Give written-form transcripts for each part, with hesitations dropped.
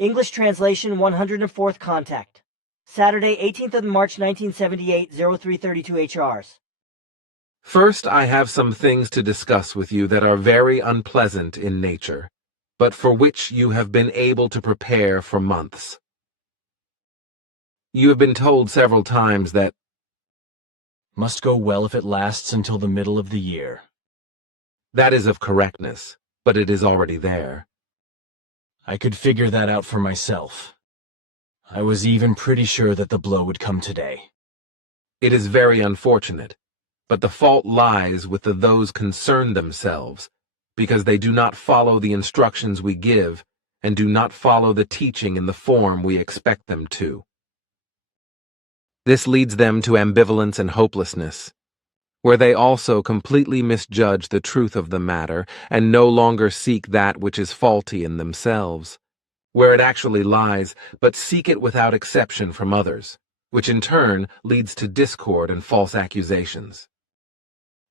English translation 104th contact. Saturday, 18th of March 1978, 0332 HRs. First, I have some things to discuss with you that are very unpleasant in nature, but for which you have been able to prepare for months. You have been told several times that must go well if it lasts until the middle of the year. That is of correctness, but it is already there. I could figure that out for myself. I was even pretty sure that the blow would come today. It is very unfortunate, but the fault lies with those concerned themselves, because they do not follow the instructions we give and do not follow the teaching in the form we expect them to. This leads them to ambivalence and hopelessness, where they also completely misjudge the truth of the matter and no longer seek that which is faulty in themselves, where it actually lies, but seek it without exception from others, which in turn leads to discord and false accusations.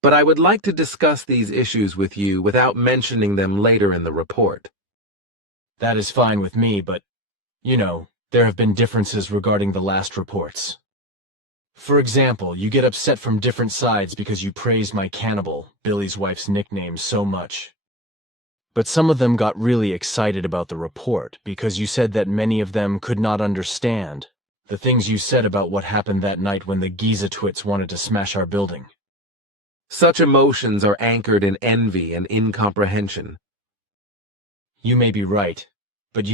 But I would like to discuss these issues with you without mentioning them later in the report. That is fine with me, but, there have been differences regarding the last reports. For example, you get upset from different sides because you praised my cannibal, Billy's wife's nickname, so much. But some of them got really excited about the report because you said that many of them could not understand the things you said about what happened that night when the Giza twits wanted to smash our building. Such emotions are anchored in envy and incomprehension. You may be right, but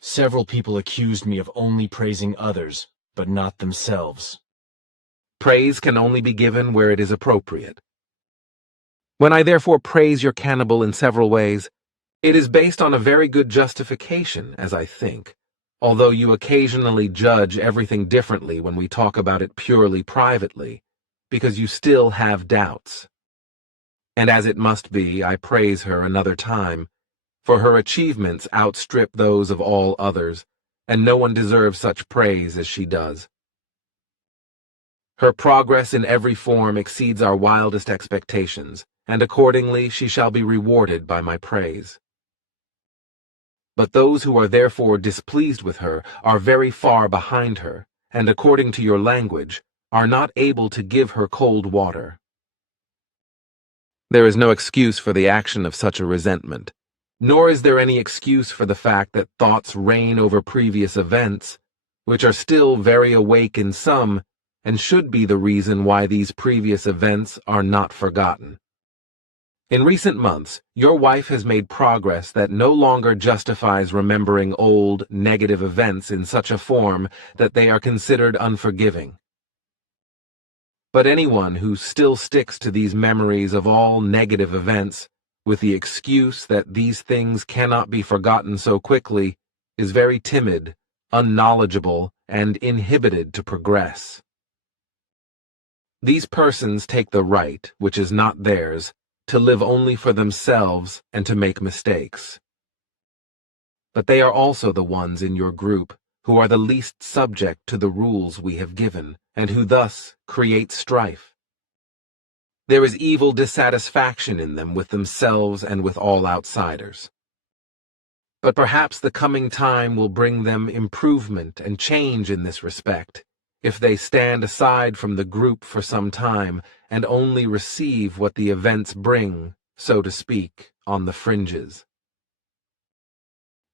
several people accused me of only praising others, but not themselves. Praise can only be given where it is appropriate. When I therefore praise your cannibal in several ways, it is based on a very good justification, as I think, although you occasionally judge everything differently when we talk about it purely privately, because you still have doubts. And as it must be, I praise her another time, for her achievements outstrip those of all others, and no one deserves such praise as she does. Her progress in every form exceeds our wildest expectations, and accordingly she shall be rewarded by my praise. But those who are therefore displeased with her are very far behind her, and according to your language, are not able to give her cold water. There is no excuse for the action of such a resentment, nor is there any excuse for the fact that thoughts reign over previous events, which are still very awake in some, and should be the reason why these previous events are not forgotten. In recent months, your wife has made progress that no longer justifies remembering old, negative events in such a form that they are considered unforgiving. But anyone who still sticks to these memories of all negative events, with the excuse that these things cannot be forgotten so quickly, is very timid, unknowledgeable, and inhibited to progress. These persons take the right, which is not theirs, to live only for themselves and to make mistakes. But they are also the ones in your group who are the least subject to the rules we have given, and who thus create strife. There is evil dissatisfaction in them with themselves and with all outsiders. But perhaps the coming time will bring them improvement and change in this respect, if they stand aside from the group for some time and only receive what the events bring, so to speak, on the fringes.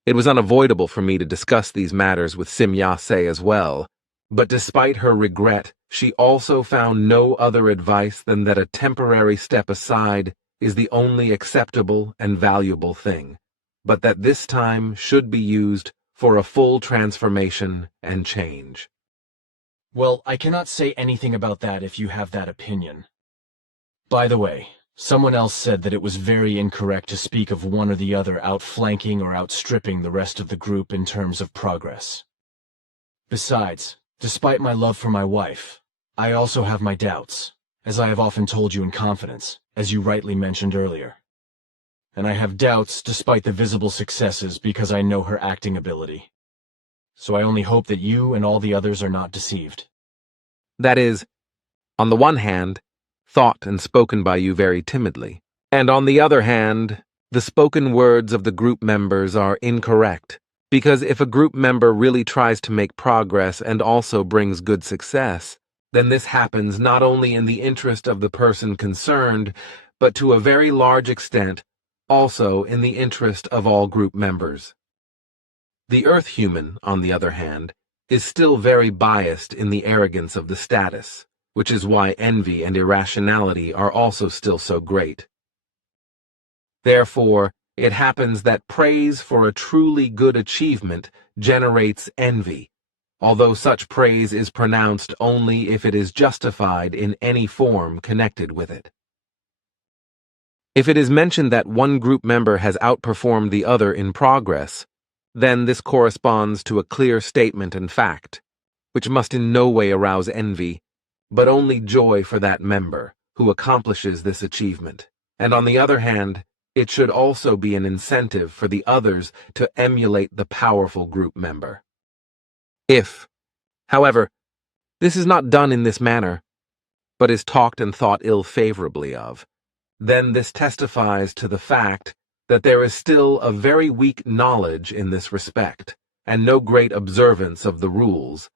It was unavoidable for me to discuss these matters with Simyase as well, but despite her regret, she also found no other advice than that a temporary step aside is the only acceptable and valuable thing, but that this time should be used for a full transformation and change. Well, I cannot say anything about that if you have that opinion. By the way, someone else said that it was very incorrect to speak of one or the other outflanking or outstripping the rest of the group in terms of progress. Besides, despite my love for my wife, I also have my doubts, as I have often told you in confidence, as you rightly mentioned earlier. And I have doubts despite the visible successes because I know her acting ability. So I only hope that you and all the others are not deceived. That is, on the one hand, thought and spoken by you very timidly, and on the other hand, the spoken words of the group members are incorrect, Because if a group member really tries to make progress and also brings good success, then this happens not only in the interest of the person concerned, but to a very large extent also in the interest of all group members. The Earth human, on the other hand, is still very biased in the arrogance of the status, which is why envy and irrationality are also still so great. Therefore, it happens that praise for a truly good achievement generates envy, although such praise is pronounced only if it is justified in any form connected with it. If it is mentioned that one group member has outperformed the other in progress, then this corresponds to a clear statement and fact, which must in no way arouse envy, but only joy for that member who accomplishes this achievement. And on the other hand, it should also be an incentive for the others to emulate the powerful group member. If, however, this is not done in this manner, but is talked and thought ill-favorably of, then this testifies to the fact that there is still a very weak knowledge in this respect, and no great observance of the rules,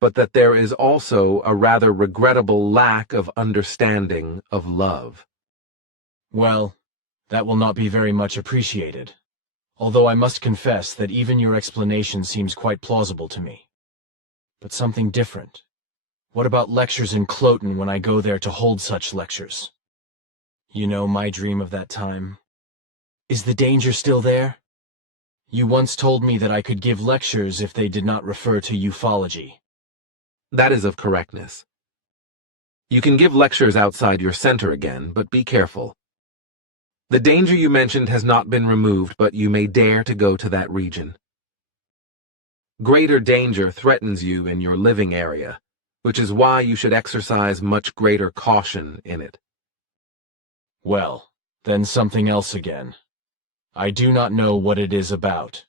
but that there is also a rather regrettable lack of understanding of love. Well, that will not be very much appreciated, although I must confess that even your explanation seems quite plausible to me. But something different. What about lectures in Cloten when I go there to hold such lectures? You know my dream of that time. Is the danger still there? You once told me that I could give lectures if they did not refer to ufology. That is of correctness. You can give lectures outside your center again, but be careful. The danger you mentioned has not been removed, but you may dare to go to that region. Greater danger threatens you in your living area, which is why you should exercise much greater caution in it. Well, then something else again. I do not know what it is about,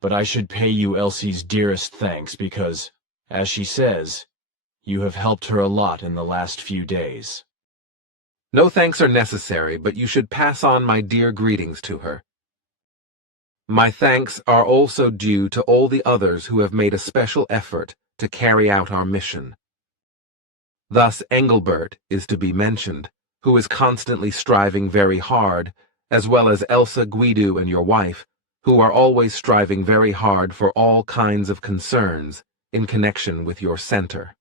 but I should pay you Elsie's dearest thanks because, as she says, you have helped her a lot in the last few days. No thanks are necessary, but you should pass on my dear greetings to her. My thanks are also due to all the others who have made a special effort to carry out our mission. Thus Engelbert is to be mentioned, who is constantly striving very hard, as well as Elsa Guido and your wife, who are always striving very hard for all kinds of concerns in connection with your center.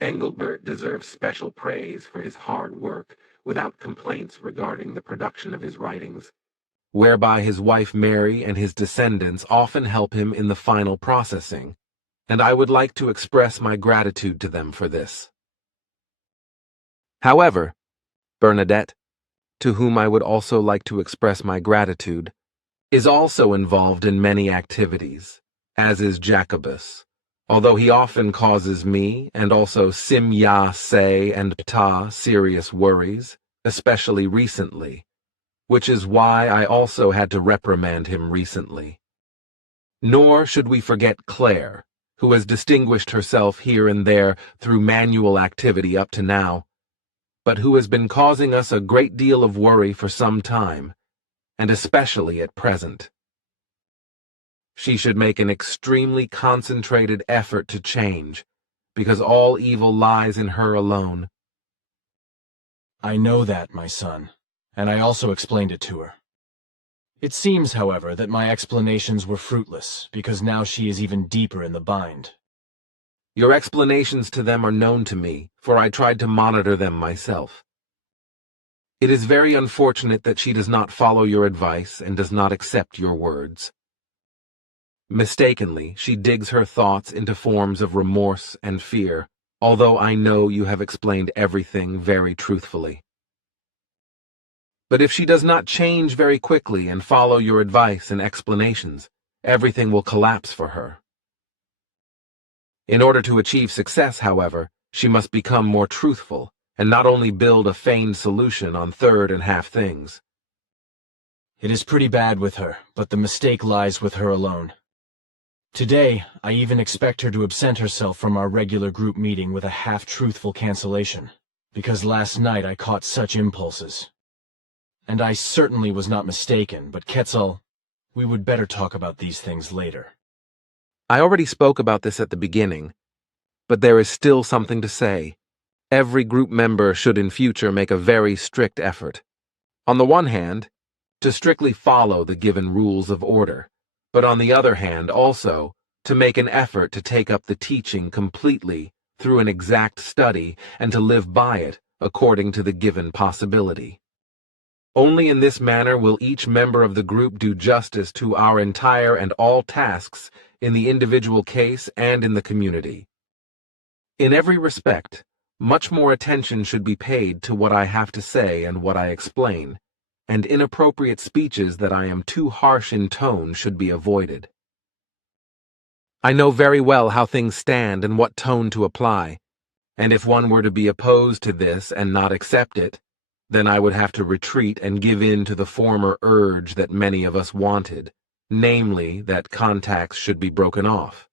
Engelbert deserves special praise for his hard work without complaints regarding the production of his writings, whereby his wife Mary and his descendants often help him in the final processing, and I would like to express my gratitude to them for this. However, Bernadette, to whom I would also like to express my gratitude, is also involved in many activities, as is Jacobus, although he often causes me and also Simya Se and Ptah serious worries, especially recently, which is why I also had to reprimand him recently. Nor should we forget Claire, who has distinguished herself here and there through manual activity up to now, but who has been causing us a great deal of worry for some time, and especially at present. She should make an extremely concentrated effort to change, because all evil lies in her alone. I know that, my son, and I also explained it to her. It seems, however, that my explanations were fruitless, because now she is even deeper in the bind. Your explanations to them are known to me, for I tried to monitor them myself. It is very unfortunate that she does not follow your advice and does not accept your words. Mistakenly, she digs her thoughts into forms of remorse and fear, although I know you have explained everything very truthfully. But if she does not change very quickly and follow your advice and explanations, everything will collapse for her. In order to achieve success, however, she must become more truthful and not only build a feigned solution on third and half things. It is pretty bad with her, but the mistake lies with her alone. Today, I even expect her to absent herself from our regular group meeting with a half-truthful cancellation, because last night I caught such impulses. And I certainly was not mistaken, but Quetzal, We would better talk about these things later. I already spoke about this at the beginning, but there is still something to say. Every group member should in future make a very strict effort. On the one hand, to strictly follow the given rules of order, but on the other hand also to make an effort to take up the teaching completely through an exact study and to live by it according to the given possibility. Only in this manner will each member of the group do justice to our entire and all tasks in the individual case and in the community. In every respect, much more attention should be paid to what I have to say and what I explain, and inappropriate speeches that I am too harsh in tone should be avoided. I know very well how things stand and what tone to apply, and if one were to be opposed to this and not accept it, then I would have to retreat and give in to the former urge that many of us wanted, namely that contacts should be broken off.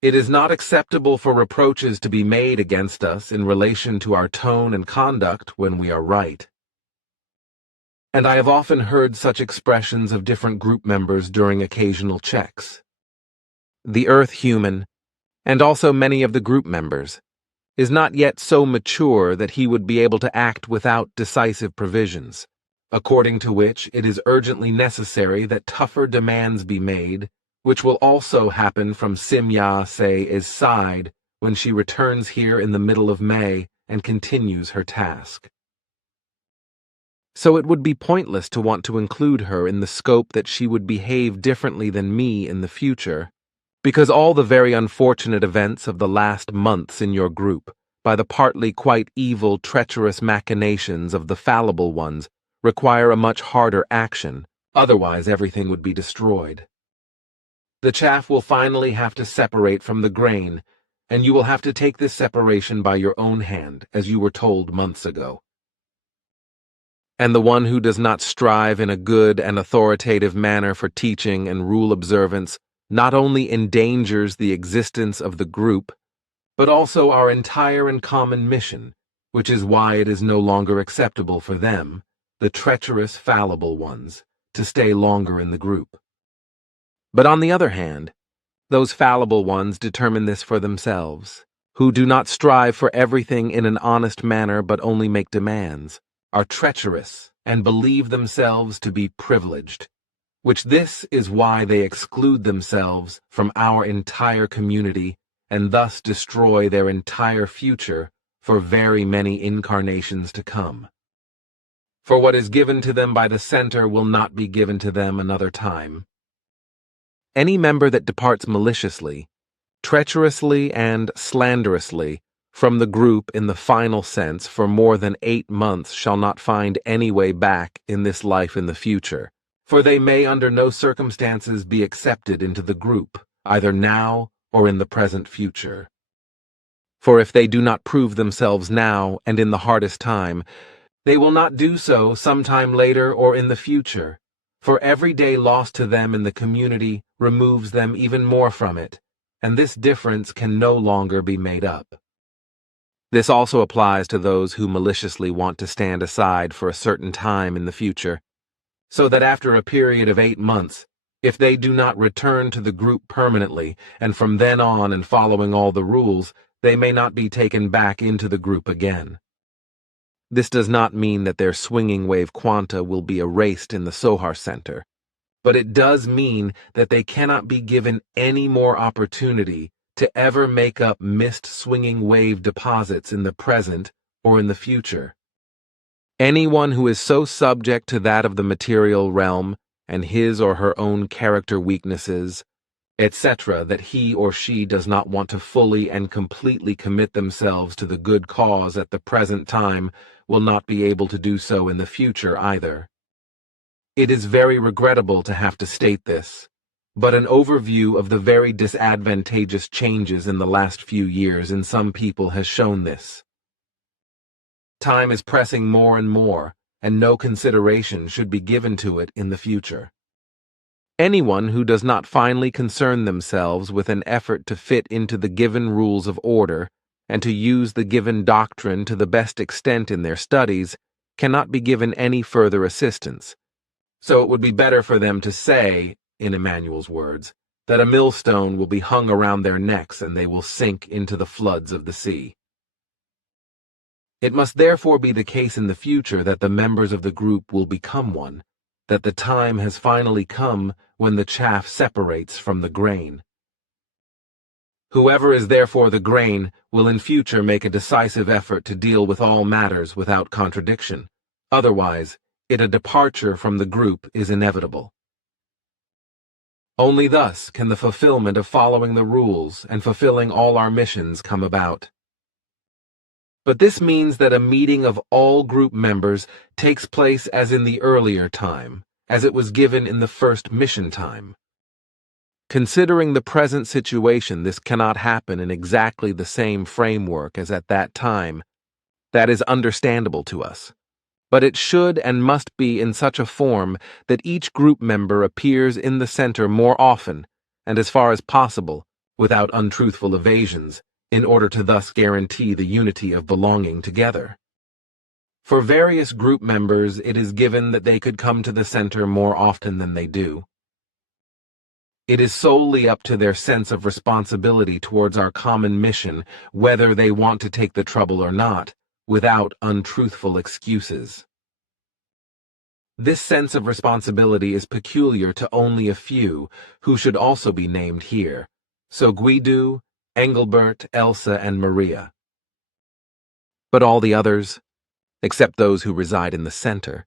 It is not acceptable for reproaches to be made against us in relation to our tone and conduct when we are right. And I have often heard such expressions of different group members during occasional checks. The Earth human, and also many of the group members, is not yet so mature that he would be able to act without decisive provisions, according to which it is urgently necessary that tougher demands be made, which will also happen from Simya Se's side when she returns here in the middle of May and continues her task. So it would be pointless to want to include her in the scope that she would behave differently than me in the future, because all the very unfortunate events of the last months in your group, by the partly quite evil, treacherous machinations of the fallible ones, require a much harder action, otherwise everything would be destroyed. The chaff will finally have to separate from the grain, and you will have to take this separation by your own hand, as you were told months ago. And the one who does not strive in a good and authoritative manner for teaching and rule observance not only endangers the existence of the group, but also our entire and common mission, which is why it is no longer acceptable for them, the treacherous, fallible ones, to stay longer in the group. But on the other hand, those fallible ones determine this for themselves, who do not strive for everything in an honest manner but only make demands, are treacherous and believe themselves to be privileged, which this is why they exclude themselves from our entire community and thus destroy their entire future for very many incarnations to come. For what is given to them by the center will not be given to them another time. Any member that departs maliciously, treacherously, and slanderously from the group in the final sense for more than 8 months shall not find any way back in this life in the future, for they may under no circumstances be accepted into the group, either now or in the present future. For if they do not prove themselves now and in the hardest time, they will not do so sometime later or in the future, for every day lost to them in the community removes them even more from it, and this difference can no longer be made up. This also applies to those who maliciously want to stand aside for a certain time in the future, so that after a period of 8 months, if they do not return to the group permanently, and from then on and following all the rules, they may not be taken back into the group again. This does not mean that their swinging wave quanta will be erased in the Sohar Center, but it does mean that they cannot be given any more opportunity to ever make up missed swinging wave deposits in the present or in the future. Anyone who is so subject to that of the material realm and his or her own character weaknesses, etc., that he or she does not want to fully and completely commit themselves to the good cause at the present time will not be able to do so in the future either. It is very regrettable to have to state this, but an overview of the very disadvantageous changes in the last few years in some people has shown this. Time is pressing more and more, and no consideration should be given to it in the future. Anyone who does not finally concern themselves with an effort to fit into the given rules of order and to use the given doctrine to the best extent in their studies cannot be given any further assistance, So it would be better for them to say, in Emmanuel's words, that a millstone will be hung around their necks and they will sink into the floods of the sea. It must therefore be the case in the future that the members of the group will become one, that the time has finally come when the chaff separates from the grain. Whoever is therefore the grain will in future make a decisive effort to deal with all matters without contradiction. Otherwise, a departure from the group is inevitable. Only thus can the fulfillment of following the rules and fulfilling all our missions come about. But this means that a meeting of all group members takes place as in the earlier time, as it was given in the first mission time. Considering the present situation, this cannot happen in exactly the same framework as at that time. That is understandable to us. But it should and must be in such a form that each group member appears in the center more often, and as far as possible, without untruthful evasions, in order to thus guarantee the unity of belonging together. For various group members, it is given that they could come to the center more often than they do. It is solely up to their sense of responsibility towards our common mission whether they want to take the trouble or not, without untruthful excuses. This sense of responsibility is peculiar to only a few, who should also be named here. So Guido, Engelbert, Elsa, and Maria. But all the others, except those who reside in the center,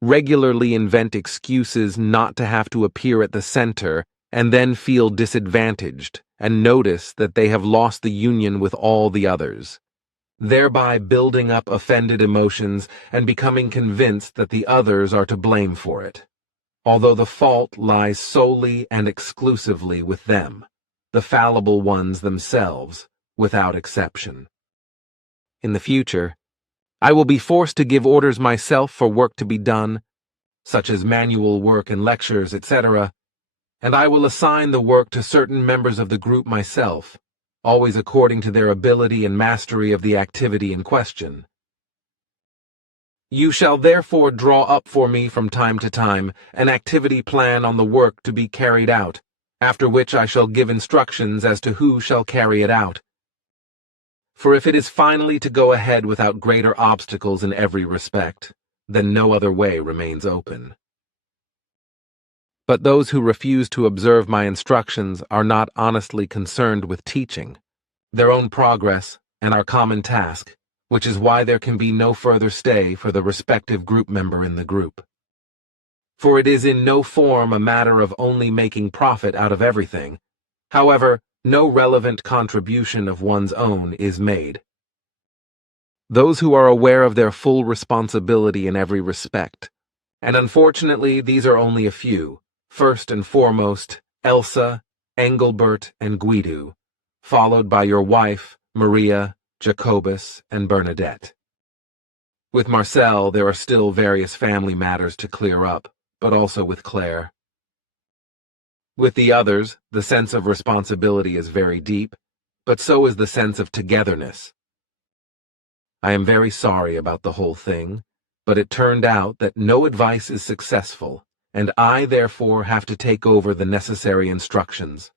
regularly invent excuses not to have to appear at the center and then feel disadvantaged and notice that they have lost the union with all the others, thereby building up offended emotions and becoming convinced that the others are to blame for it, although the fault lies solely and exclusively with them, the fallible ones themselves, without exception. In the future, I will be forced to give orders myself for work to be done, such as manual work and lectures, etc., and I will assign the work to certain members of the group myself, always according to their ability and mastery of the activity in question. You shall therefore draw up for me from time to time an activity plan on the work to be carried out, after which I shall give instructions as to who shall carry it out. For if it is finally to go ahead without greater obstacles in every respect, then no other way remains open. But those who refuse to observe my instructions are not honestly concerned with teaching, their own progress, and our common task, which is why there can be no further stay for the respective group member in the group. For it is in no form a matter of only making profit out of everything. However, no relevant contribution of one's own is made. Those who are aware of their full responsibility in every respect, and unfortunately these are only a few, first and foremost, Elsa, Engelbert, and Guido, followed by your wife, Maria, Jacobus, and Bernadette. With Marcel, there are still various family matters to clear up, but also with Claire. With the others, the sense of responsibility is very deep, but so is the sense of togetherness. I am very sorry about the whole thing, but it turned out that no advice is successful, and I therefore have to take over the necessary instructions.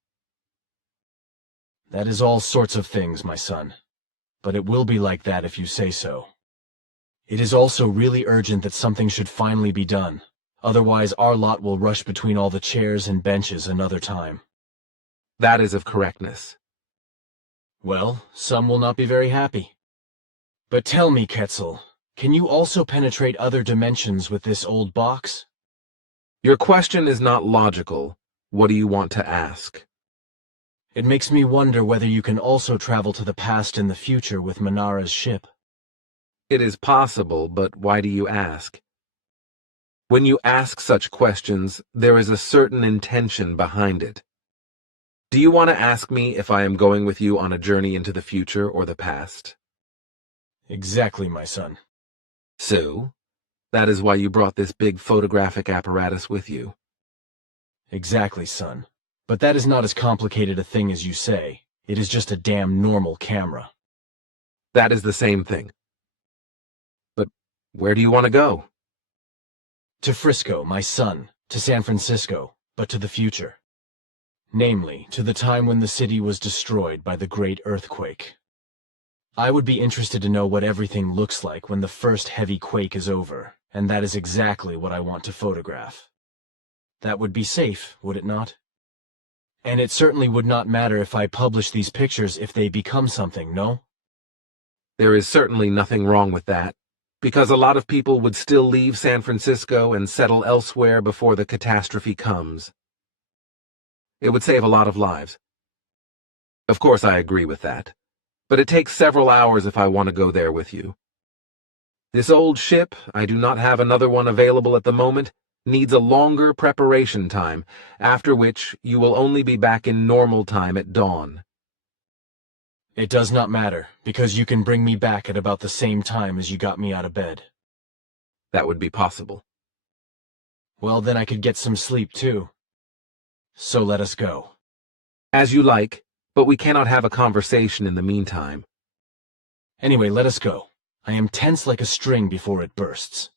That is all sorts of things, my son. But it will be like that if you say so. It is also really urgent that something should finally be done. Otherwise, our lot will rush between all the chairs and benches another time. That is of correctness. Well, some will not be very happy. But tell me, Quetzal, can you also penetrate other dimensions with this old box? Your question is not logical. What do you want to ask? It makes me wonder whether you can also travel to the past and the future with Manara's ship. It is possible, but why do you ask? When you ask such questions, there is a certain intention behind it. Do you want to ask me if I am going with you on a journey into the future or the past? Exactly, my son. So, that is why you brought this big photographic apparatus with you. Exactly, son. But that is not as complicated a thing as you say. It is just a damn normal camera. That is the same thing. But where do you want to go? To Frisco, my son, to San Francisco, but to the future. Namely, to the time when the city was destroyed by the great earthquake. I would be interested to know what everything looks like when the first heavy quake is over, and that is exactly what I want to photograph. That would be safe, would it not? And it certainly would not matter if I publish these pictures if they become something, no? There is certainly nothing wrong with that, because a lot of people would still leave San Francisco and settle elsewhere before the catastrophe comes. It would save a lot of lives. Of course, I agree with that, but it takes several hours if I want to go there with you. This old ship, I do not have another one available at the moment, needs a longer preparation time, after which you will only be back in normal time at dawn. It does not matter, because you can bring me back at about the same time as you got me out of bed. That would be possible. Well, then I could get some sleep, too. So let us go. As you like, but we cannot have a conversation in the meantime. Anyway, let us go. I am tense like a string before it bursts.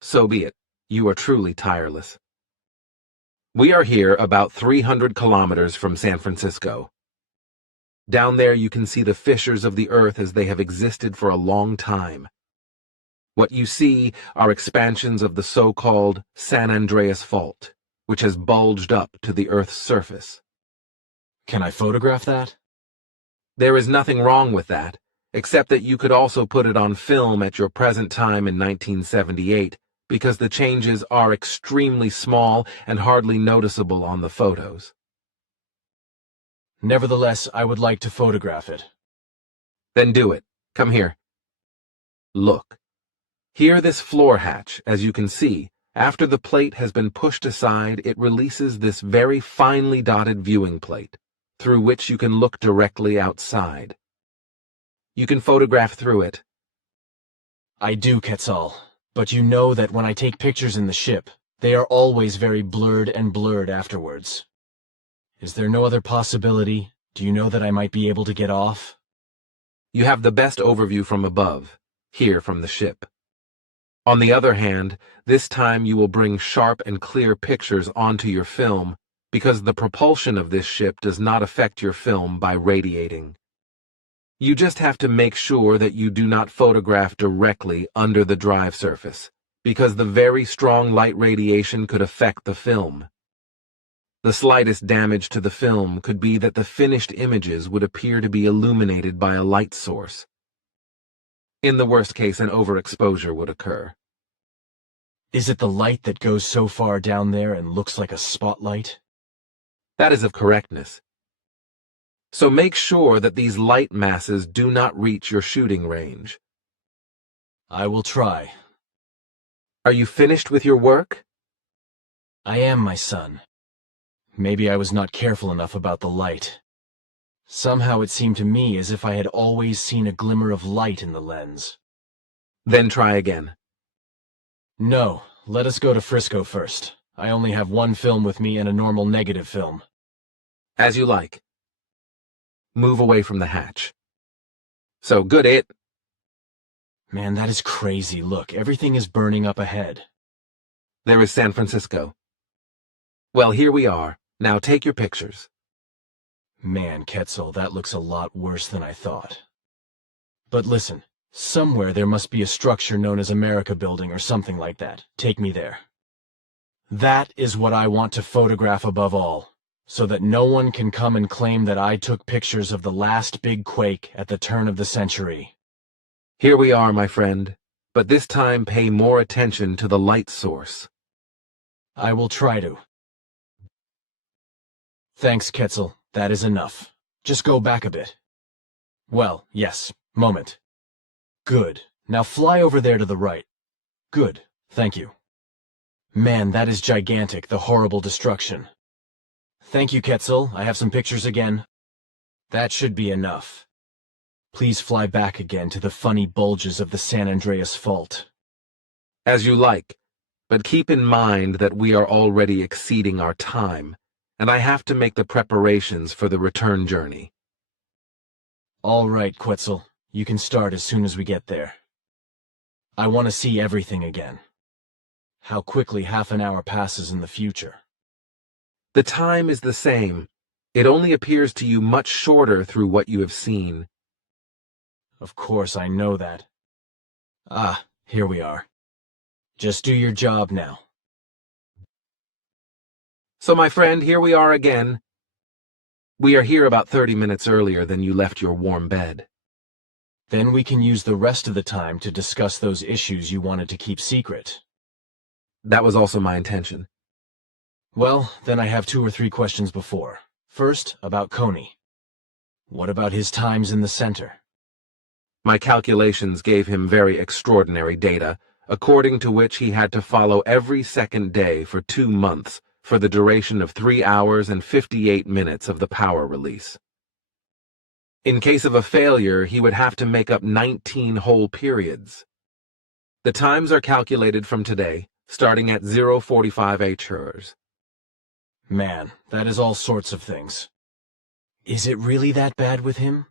So be it. You are truly tireless. We are here about 300 kilometers from San Francisco. Down there you can see the fissures of the earth as they have existed for a long time. What you see are expansions of the so-called San Andreas Fault, which has bulged up to the Earth's surface. Can I photograph that? There is nothing wrong with that, except that you could also put it on film at your present time in 1978, because the changes are extremely small and hardly noticeable on the photos. Nevertheless, I would like to photograph it. Then do it. Come here. Look. Here this floor hatch, as you can see, after the plate has been pushed aside, it releases this very finely dotted viewing plate, through which you can look directly outside. You can photograph through it. I do, Quetzal, but you know that when I take pictures in the ship, they are always very blurred afterwards. Is there no other possibility? Do you know that I might be able to get off? You have the best overview from above, here from the ship. On the other hand, this time you will bring sharp and clear pictures onto your film, because the propulsion of this ship does not affect your film by radiating. You just have to make sure that you do not photograph directly under the drive surface, because the very strong light radiation could affect the film. The slightest damage to the film could be that the finished images would appear to be illuminated by a light source. In the worst case, an overexposure would occur. Is it the light that goes so far down there and looks like a spotlight? That is of correctness. So make sure that these light masses do not reach your shooting range. I will try. Are you finished with your work? I am, my son. Maybe I was not careful enough about the light. Somehow it seemed to me as if I had always seen a glimmer of light in the lens. Then try again. No, let us go to Frisco first. I only have one film with me and a normal negative film. As you like. Move away from the hatch. So good it. Man, that is crazy. Look, everything is burning up ahead. There is San Francisco. Well, here we are. Now take your pictures. Man, Quetzal, that looks a lot worse than I thought. But listen, somewhere there must be a structure known as America Building or something like that. Take me there. That is what I want to photograph above all, so that no one can come and claim that I took pictures of the last big quake at the turn of the century. Here we are, my friend, but this time pay more attention to the light source. I will try to. Thanks, Quetzal. That is enough. Just go back a bit. Well, yes. Moment. Good. Now fly over there to the right. Good. Thank you. Man, that is gigantic, the horrible destruction. Thank you, Quetzal. I have some pictures again. That should be enough. Please fly back again to the funny bulges of the San Andreas Fault. As you like, but keep in mind that we are already exceeding our time, and I have to make the preparations for the return journey. All right, Quetzal. You can start as soon as we get there. I want to see everything again. how quickly half an hour passes in the future. The time is the same. It only appears to you much shorter through what you have seen. Of course, I know that. Ah, here we are. Just do your job now. So, my friend, here we are again. We are here about 30 minutes earlier than you left your warm bed. Then we can use the rest of the time to discuss those issues you wanted to keep secret. That was also my intention. Well, then I have 2 or 3 questions before. First, about Coney. What about his times in the center? My calculations gave him very extraordinary data, according to which he had to follow every second day for 2 months for the duration of 3 hours and 58 minutes of the power release. In case of a failure, he would have to make up 19 whole periods. The times are calculated from today, starting at 0:45 h. Man, that is all sorts of things. Is it really that bad with him?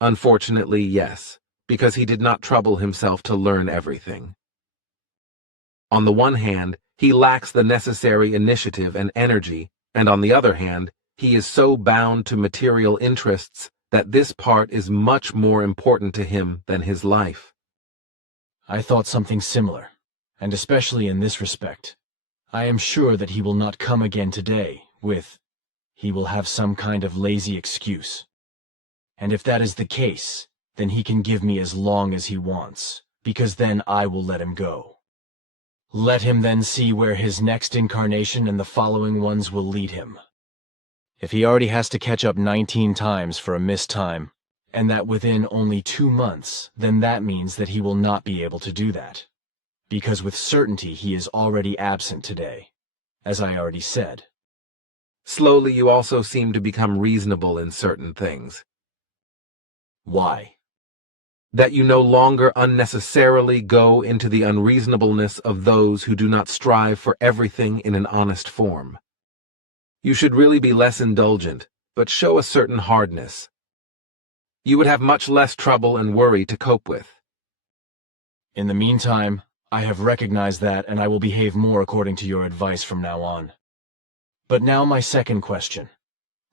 Unfortunately, yes, because he did not trouble himself to learn everything. On the one hand, he lacks the necessary initiative and energy, and on the other hand, he is so bound to material interests that this part is much more important to him than his life. I thought something similar, and especially in this respect. I am sure that he will not come again today he will have some kind of lazy excuse. And if that is the case, then he can give me as long as he wants, because then I will let him go. Let him then see where his next incarnation and the following ones will lead him. If he already has to catch up 19 times for a missed time, and that within only 2 months, then that means that he will not be able to do that. Because with certainty he is already absent today, as I already said. Slowly, you also seem to become reasonable in certain things. Why? That you no longer unnecessarily go into the unreasonableness of those who do not strive for everything in an honest form. You should really be less indulgent, but show a certain hardness. You would have much less trouble and worry to cope with. In the meantime, I have recognized that, and I will behave more according to your advice from now on. But now my second question.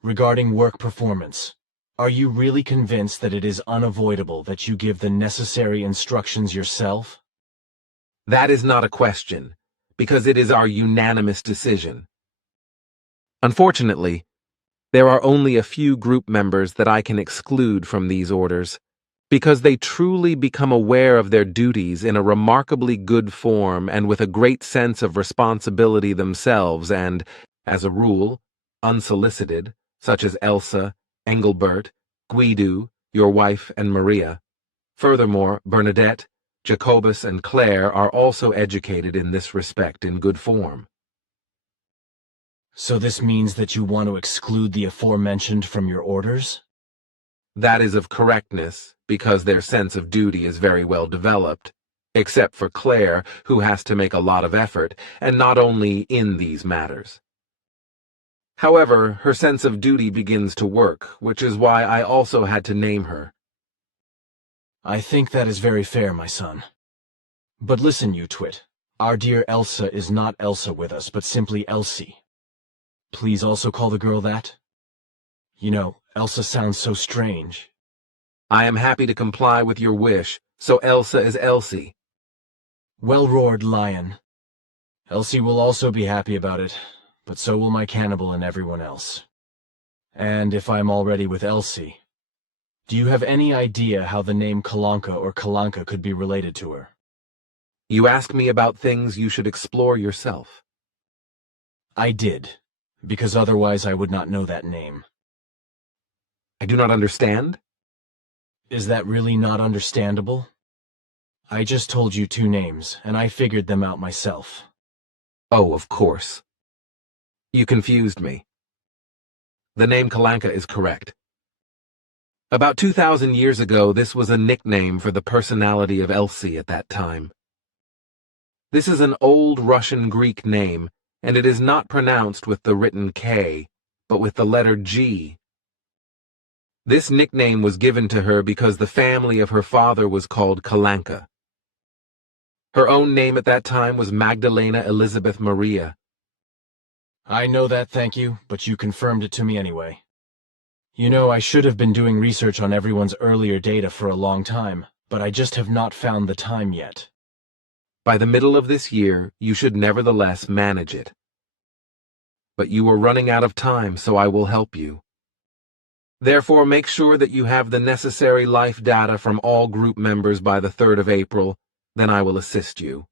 Regarding work performance, are you really convinced that it is unavoidable that you give the necessary instructions yourself? That is not a question, because it is our unanimous decision. Unfortunately, there are only a few group members that I can exclude from these orders, because they truly become aware of their duties in a remarkably good form and with a great sense of responsibility themselves and, as a rule, unsolicited, such as Elsa, Engelbert, Guido, your wife, and Maria. Furthermore, Bernadette, Jacobus, and Claire are also educated in this respect in good form. So this means that you want to exclude the aforementioned from your orders? That is of correctness, because their sense of duty is very well developed, except for Claire, who has to make a lot of effort, and not only in these matters. However, her sense of duty begins to work, which is why I also had to name her. I think that is very fair, my son. But listen, you twit. Our dear Elsa is not Elsa with us, but simply Elsie. Please also call the girl that. You know, Elsa sounds so strange. I am happy to comply with your wish, so Elsa is Elsie. Well-roared lion. Elsie will also be happy about it, but so will my cannibal and everyone else. And if I'm already with Elsie, do you have any idea how the name Kalanka or Kalanka could be related to her? You ask me about things you should explore yourself. I did, because otherwise I would not know that name. I do not understand. Is that really not understandable? I just told you 2 names, and I figured them out myself. Oh, of course. You confused me. The name Kalanka is correct. About 2,000 years ago, this was a nickname for the personality of Elsie at that time. This is an old Russian Greek name, and it is not pronounced with the written K, but with the letter G. This nickname was given to her because the family of her father was called Kalanka. Her own name at that time was Magdalena Elizabeth Maria. I know that, thank you, but you confirmed it to me anyway. You know, I should have been doing research on everyone's earlier data for a long time, but I just have not found the time yet. By the middle of this year, you should nevertheless manage it. But you are running out of time, so I will help you. Therefore, make sure that you have the necessary life data from all group members by the 3rd of April, then I will assist you.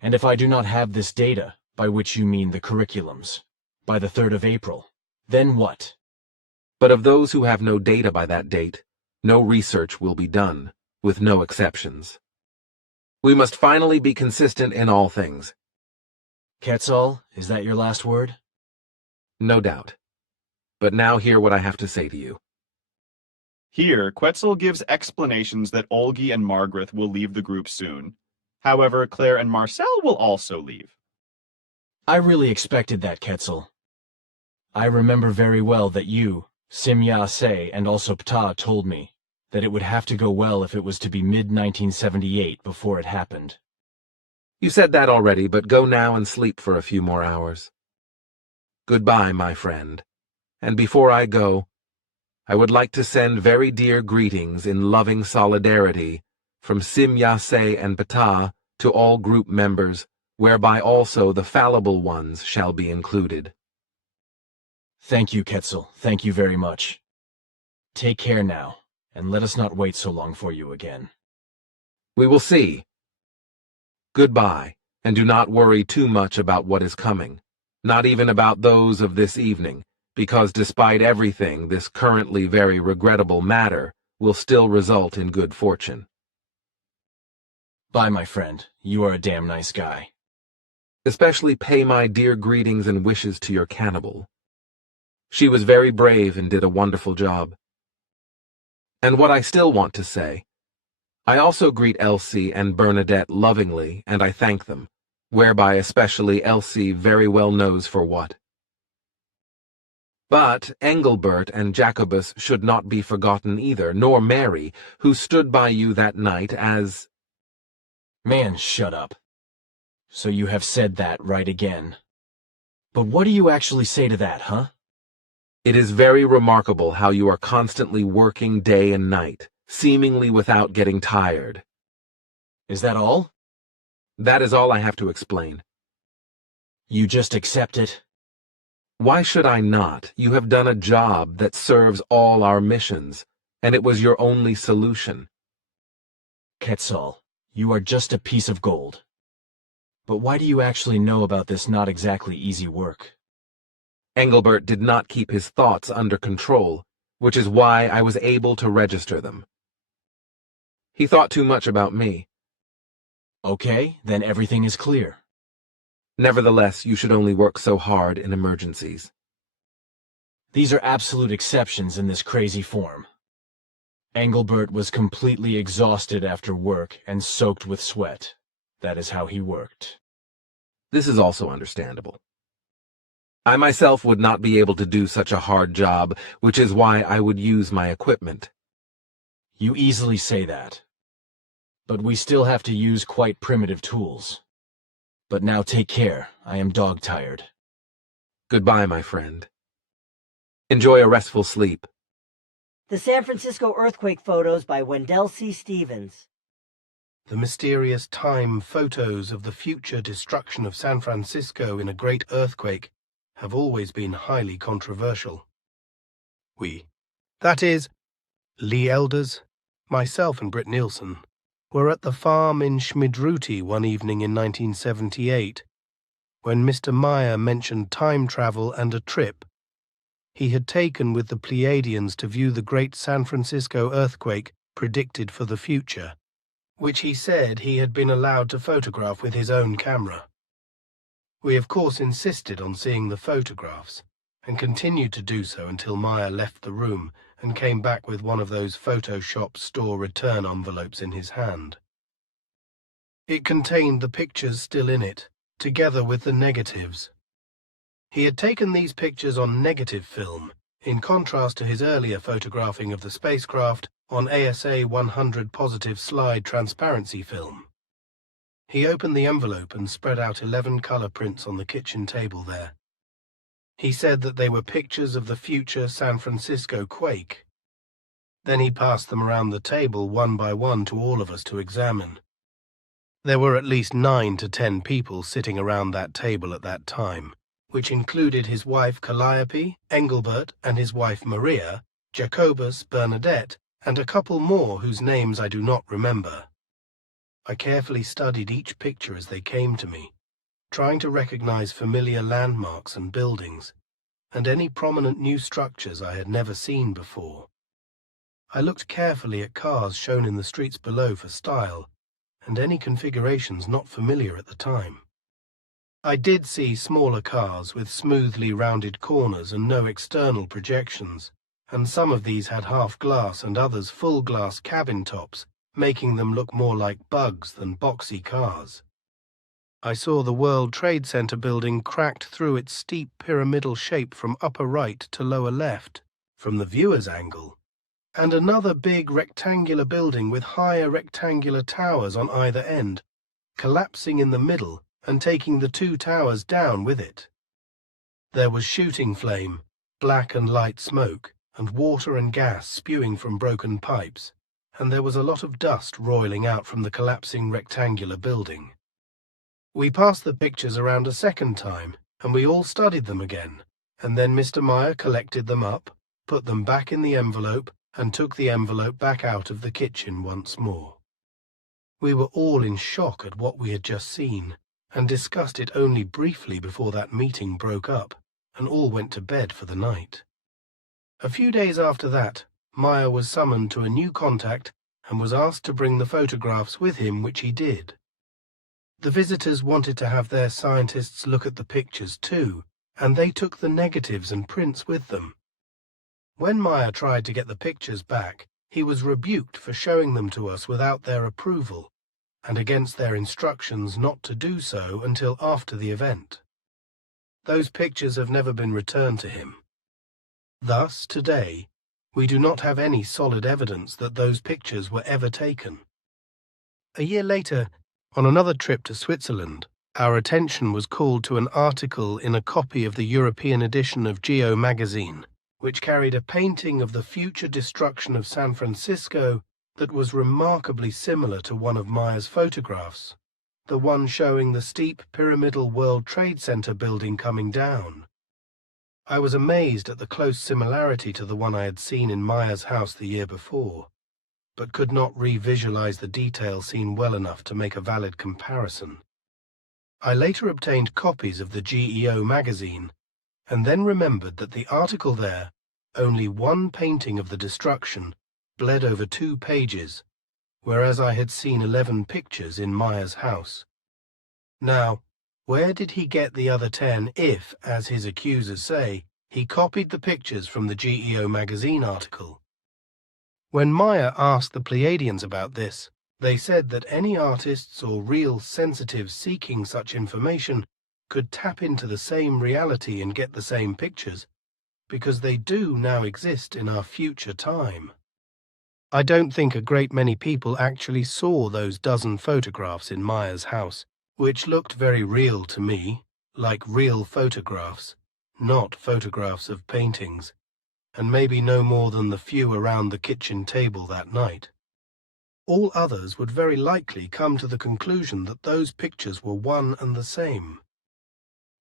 And if I do not have this data, by which you mean the curriculums, by the 3rd of April, then what? But of those who have no data by that date, no research will be done, with no exceptions. We must finally be consistent in all things. Quetzal, is that your last word? No doubt. But now hear what I have to say to you. Here, Quetzal gives explanations that Olgi and Margaret will leave the group soon. However, Claire and Marcel will also leave. I really expected that, Quetzal. I remember very well that you, Simya Se, and also Ptah told me that it would have to go well if it was to be mid-1978 before it happened. You said that already, but go now and sleep for a few more hours. Goodbye, my friend. And before I go, I would like to send very dear greetings in loving solidarity from Simya Se and Ptah to all group members, whereby also the fallible ones shall be included. Thank you, Quetzal. Thank you very much. Take care now, and let us not wait so long for you again. We will see. Goodbye, and do not worry too much about what is coming, not even about those of this evening, because despite everything, this currently very regrettable matter will still result in good fortune. Bye, my friend. You are a damn nice guy. Especially pay my dear greetings and wishes to your cannibal. She was very brave and did a wonderful job. And what I still want to say, I also greet Elsie and Bernadette lovingly, and I thank them, whereby especially Elsie very well knows for what. But Engelbert and Jacobus should not be forgotten either, nor Mary, who stood by you that night as— Man, shut up. So you have said that right again. But what do you actually say to that, huh? It is very remarkable how you are constantly working day and night, seemingly without getting tired. Is that all? That is all I have to explain. You just accept it? Why should I not? You have done a job that serves all our missions, and it was your only solution. Quetzal, you are just a piece of gold. But why do you actually know about this not exactly easy work? Engelbert did not keep his thoughts under control, which is why I was able to register them. He thought too much about me. Okay, then everything is clear. Nevertheless, you should only work so hard in emergencies. These are absolute exceptions in this crazy form. Engelbert was completely exhausted after work and soaked with sweat. That is how he worked. This is also understandable. I myself would not be able to do such a hard job, which is why I would use my equipment. You easily say that. But we still have to use quite primitive tools. But now take care, I am dog-tired. Goodbye, my friend. Enjoy a restful sleep. The San Francisco earthquake photos by Wendell C. Stevens. The mysterious time photos of the future destruction of San Francisco in a great earthquake have always been highly controversial. That is, Lee Elders, myself and Britt Nielsen, were at the farm in Schmidruti one evening in 1978, when Mr. Meyer mentioned time travel and a trip he had taken with the Pleiadians to view the great San Francisco earthquake predicted for the future, which he said he had been allowed to photograph with his own camera. We of course insisted on seeing the photographs, and continued to do so until Meyer left the room and came back with one of those Photoshop store return envelopes in his hand. It contained the pictures still in it, together with the negatives. He had taken these pictures on negative film, in contrast to his earlier photographing of the spacecraft on ASA 100 positive slide transparency film. He opened the envelope and spread out 11 color prints on the kitchen table there. He said that they were pictures of the future San Francisco quake. Then he passed them around the table one by one to all of us to examine. There were at least 9 to 10 people sitting around that table at that time, which included his wife Calliope, Engelbert, and his wife Maria, Jacobus, Bernadette, and a couple more whose names I do not remember. I carefully studied each picture as they came to me, trying to recognize familiar landmarks and buildings, and any prominent new structures I had never seen before. I looked carefully at cars shown in the streets below for style, and any configurations not familiar at the time. I did see smaller cars with smoothly rounded corners and no external projections, and some of these had half glass and others full glass cabin tops, making them look more like bugs than boxy cars. I saw the World Trade Center building cracked through its steep pyramidal shape from upper right to lower left, from the viewer's angle, and another big rectangular building with higher rectangular towers on either end, collapsing in the middle and taking the 2 towers down with it. There was shooting flame, black and light smoke, and water and gas spewing from broken pipes, and there was a lot of dust roiling out from the collapsing rectangular building. We passed the pictures around a second time, and we all studied them again, and then Mr. Meyer collected them up, put them back in the envelope, and took the envelope back out of the kitchen once more. We were all in shock at what we had just seen, and discussed it only briefly before that meeting broke up, and all went to bed for the night. A few days after that, Meyer was summoned to a new contact and was asked to bring the photographs with him, which he did. The visitors wanted to have their scientists look at the pictures too, and they took the negatives and prints with them. When Meyer tried to get the pictures back, he was rebuked for showing them to us without their approval, and against their instructions not to do so until after the event. Those pictures have never been returned to him. Thus, today, we do not have any solid evidence that those pictures were ever taken. A year later, on another trip to Switzerland, our attention was called to an article in a copy of the European edition of Geo magazine, which carried a painting of the future destruction of San Francisco that was remarkably similar to one of Meyer's photographs, the one showing the steep pyramidal World Trade Center building coming down. I was amazed at the close similarity to the one I had seen in Meyer's house the year before, but could not re-visualize the detail seen well enough to make a valid comparison. I later obtained copies of the GEO magazine, and then remembered that the article there, only one painting of the destruction, bled over 2 pages, whereas I had seen 11 pictures in Meyer's house. Now, where did he get the other 10 if, as his accusers say, he copied the pictures from the GEO magazine article? When Meyer asked the Pleiadians about this, they said that any artists or real sensitives seeking such information could tap into the same reality and get the same pictures, because they do now exist in our future time. I don't think a great many people actually saw those dozen photographs in Meyer's house, which looked very real to me, like real photographs, not photographs of paintings, and maybe no more than the few around the kitchen table that night. All others would very likely come to the conclusion that those pictures were one and the same.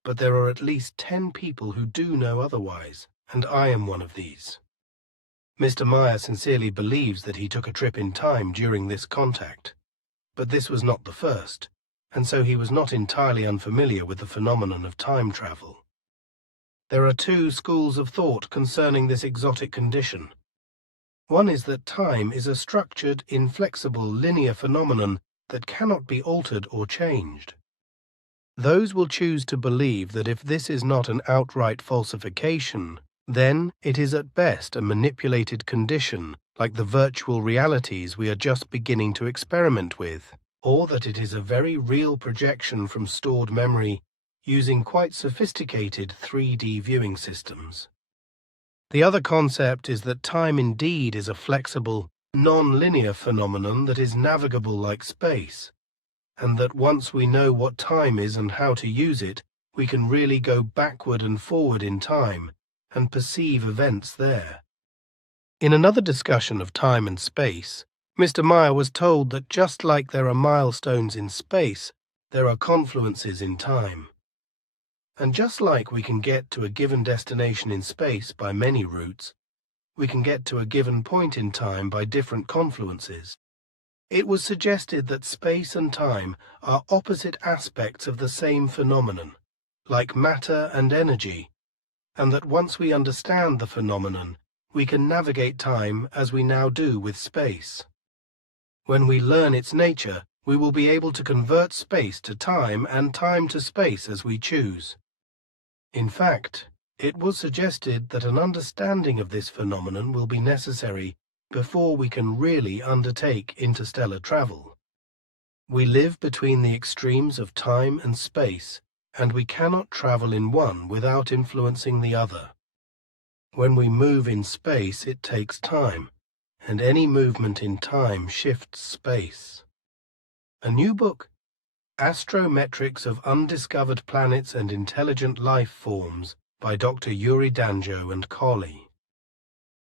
But there are at least 10 people who do know otherwise, and I am one of these. Mr. Meyer sincerely believes that he took a trip in time during this contact, but this was not the first, and so he was not entirely unfamiliar with the phenomenon of time travel. There are 2 schools of thought concerning this exotic condition. One is that time is a structured, inflexible, linear phenomenon that cannot be altered or changed. Those will choose to believe that if this is not an outright falsification, then it is at best a manipulated condition like the virtual realities we are just beginning to experiment with, or that it is a very real projection from stored memory using quite sophisticated 3D viewing systems. The other concept is that time indeed is a flexible, non-linear phenomenon that is navigable like space, and that once we know what time is and how to use it, we can really go backward and forward in time and perceive events there. In another discussion of time and space, Mr. Meyer was told that just like there are milestones in space, there are confluences in time. And just like we can get to a given destination in space by many routes, we can get to a given point in time by different confluences. It was suggested that space and time are opposite aspects of the same phenomenon, like matter and energy, and that once we understand the phenomenon, we can navigate time as we now do with space. When we learn its nature, we will be able to convert space to time and time to space as we choose. In fact, it was suggested that an understanding of this phenomenon will be necessary before we can really undertake interstellar travel. We live between the extremes of time and space, and we cannot travel in one without influencing the other. When we move in space, it takes time, and any movement in time shifts space. A new book, Astrometrics of Undiscovered Planets and Intelligent Life Forms, by Dr. Yuri Danjo and Colley,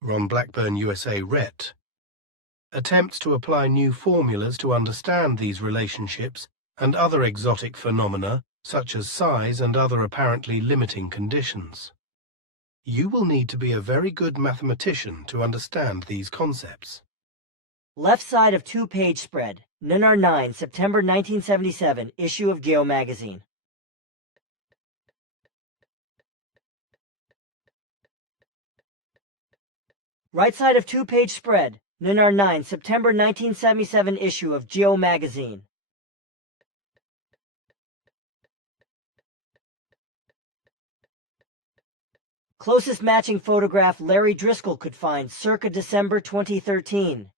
Ron Blackburn, USA Ret, attempts to apply new formulas to understand these relationships and other exotic phenomena, such as size and other apparently limiting conditions. You will need to be a very good mathematician to understand these concepts. Left side of two-page spread. NNR 9, September 1977, issue of Geo magazine. Right side of two-page spread. NNR 9, September 1977, issue of Geo magazine. Closest matching photograph Larry Driscoll could find circa December 2013.